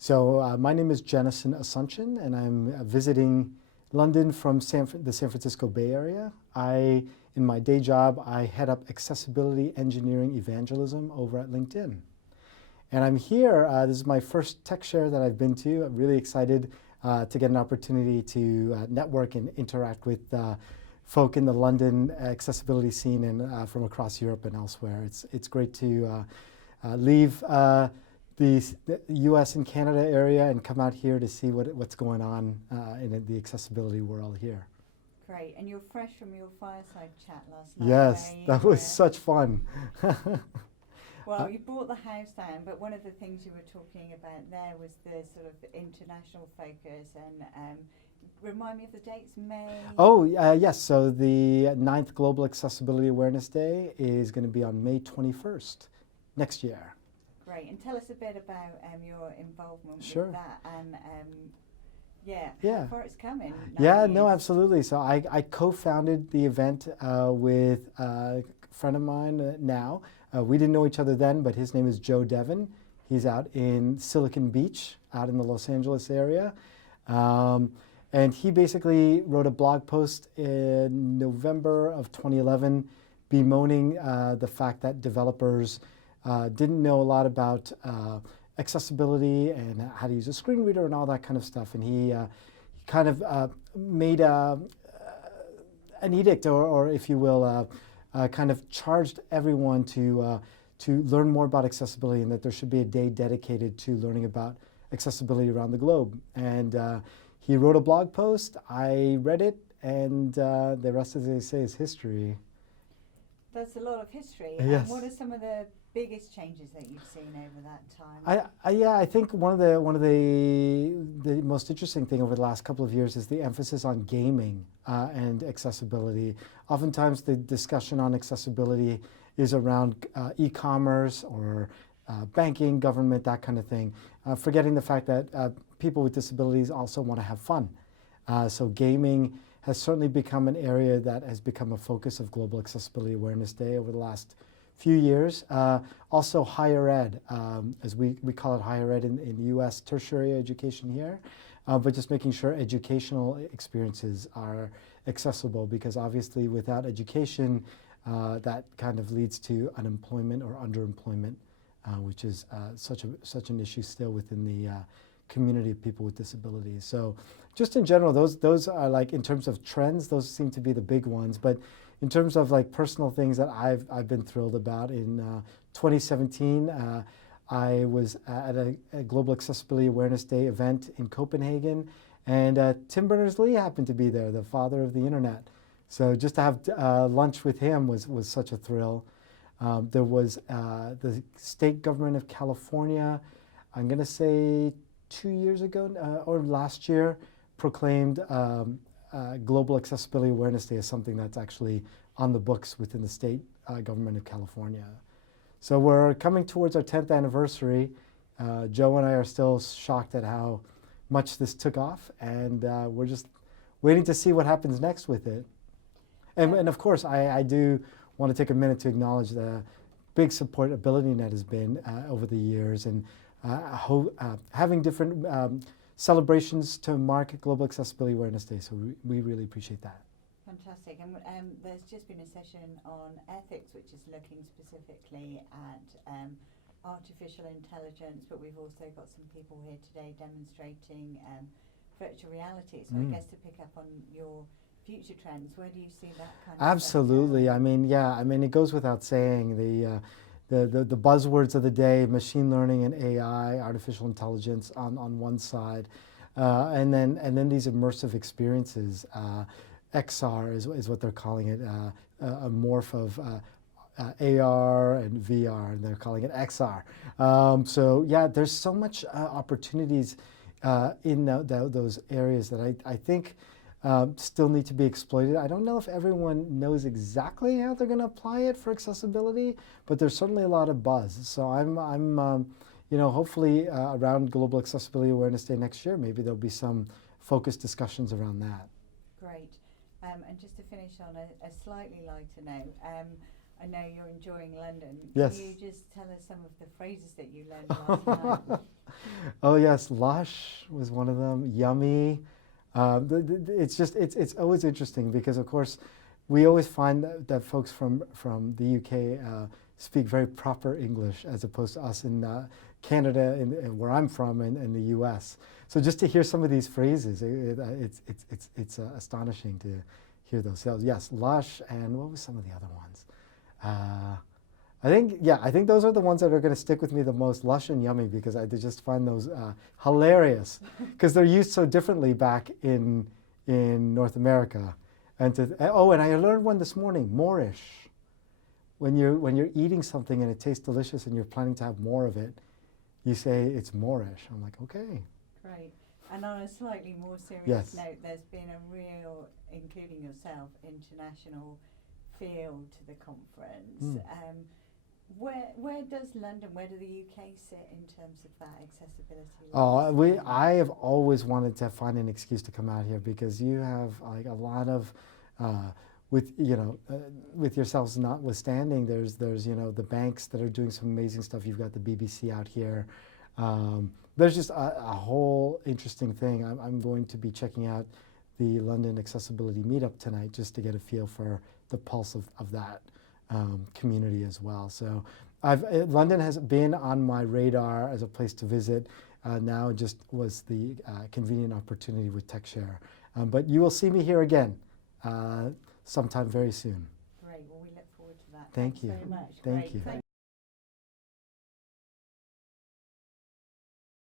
So my name is Jennison Asuncion, and I'm visiting London from the San Francisco Bay Area. In my day job, I head up accessibility engineering evangelism over at LinkedIn. And I'm here, this is my first TechShare that I've been to. I'm really excited to get an opportunity to network and interact with folk in the London accessibility scene and from across Europe and elsewhere. It's great to leave the US and Canada area and come out here to see what's going on in the accessibility world here. Great, and you're fresh from your fireside chat last night. Yes, that was such fun. Well, you brought the house down, but one of the things you were talking about there was the sort of international focus, and remind me of the dates, May? Oh, yes, so the 9th Global Accessibility Awareness Day is going to be on May 21st next year. Great, and tell us a bit about your involvement Sure. with that, and Yeah. how far it's coming. Yeah, no, absolutely. So I co-founded the event with a friend of mine now. We didn't know each other then, but his name is Joe Devon. He's out in Silicon Beach, out in the Los Angeles area. And he basically wrote a blog post in November of 2011 bemoaning the fact that developers didn't know a lot about accessibility and how to use a screen reader and all that kind of stuff. And he kind of made an edict, or if you will, kind of charged everyone to learn more about accessibility, and that there should be a day dedicated to learning about accessibility around the globe. And he wrote a blog post, I read it, and the rest, as they say, is history. That's a lot of history. Yes. And what are some of the biggest changes that you've seen over that time? I think one of the most interesting thing over the last couple of years is the emphasis on gaming and accessibility. Oftentimes the discussion on accessibility is around e-commerce or banking, government, that kind of thing, forgetting the fact that people with disabilities also want to have fun. So gaming has certainly become an area that has become a focus of Global Accessibility Awareness Day over the last few years. Also higher ed, as we call it higher ed in the US, tertiary education here, but just making sure educational experiences are accessible, because obviously without education, that kind of leads to unemployment or underemployment, which is such an issue still within the community of people with disabilities. So just in general, those are, like, in terms of trends, those seem to be the big ones. But in terms of like personal things that I've been thrilled about, in 2017, I was at a Global Accessibility Awareness Day event in Copenhagen, and Tim Berners-Lee happened to be there, the father of the internet. So just to have lunch with him was such a thrill. There was the state government of California, I'm going to say 2 years ago or last year, proclaimed Global Accessibility Awareness Day as something that's actually on the books within the state government of California. So we're coming towards our 10th anniversary. Joe and I are still shocked at how much this took off, and we're just waiting to see what happens next with it. And of course, I do want to take a minute to acknowledge the big support AbilityNet has been over the years, and having different celebrations to mark Global Accessibility Awareness Day. So we really appreciate that. Fantastic. And there's just been a session on ethics, which is looking specifically at artificial intelligence, but we've also got some people here today demonstrating virtual reality. So I guess to pick up on your future trends, where do you see that kind of Absolutely. stuff? I mean, it goes without saying, the buzzwords of the day: machine learning and AI, artificial intelligence on one side, and then these immersive experiences. XR is what they're calling it, a morph of AR and VR, and they're calling it XR. So yeah, there's so much opportunities in those areas that I think still need to be exploited. I don't know if everyone knows exactly how they're going to apply it for accessibility, but there's certainly a lot of buzz. So I'm hopefully around Global Accessibility Awareness Day next year, maybe there'll be some focused discussions around that. Great. And just to finish on a slightly lighter note, I know you're enjoying London. Yes. Can you just tell us some of the phrases that you learned last night? Oh yes, Lush was one of them. Yummy. It's always interesting because of course we always find that folks from the UK speak very proper English as opposed to us in Canada and where I'm from and the US. So just to hear some of these phrases, it's astonishing to hear those. So yes, Lush, and what was some of the other ones? I think those are the ones that are going to stick with me the most, Lush and Yummy, because I just find those hilarious because they're used so differently back in North America. And and I learned one this morning, moreish. When you're eating something and it tastes delicious and you're planning to have more of it, you say it's moreish. I'm like, okay. Great. And on a slightly more serious Yes. note, there's been a real, including yourself, international feel to the conference. Where does London, where do the UK sit in terms of that accessibility? I have always wanted to find an excuse to come out here because you have like a lot of, with yourselves notwithstanding, there's the banks that are doing some amazing stuff. You've got the BBC out here. There's just a whole interesting thing. I'm going to be checking out the London Accessibility Meetup tonight just to get a feel for the pulse of that community as well. So London has been on my radar as a place to visit. Now just was the convenient opportunity with TechShare. But you will see me here again sometime very soon. Great. Well, we look forward to that. Thank you. Thanks very much. Thank Great. you. Thank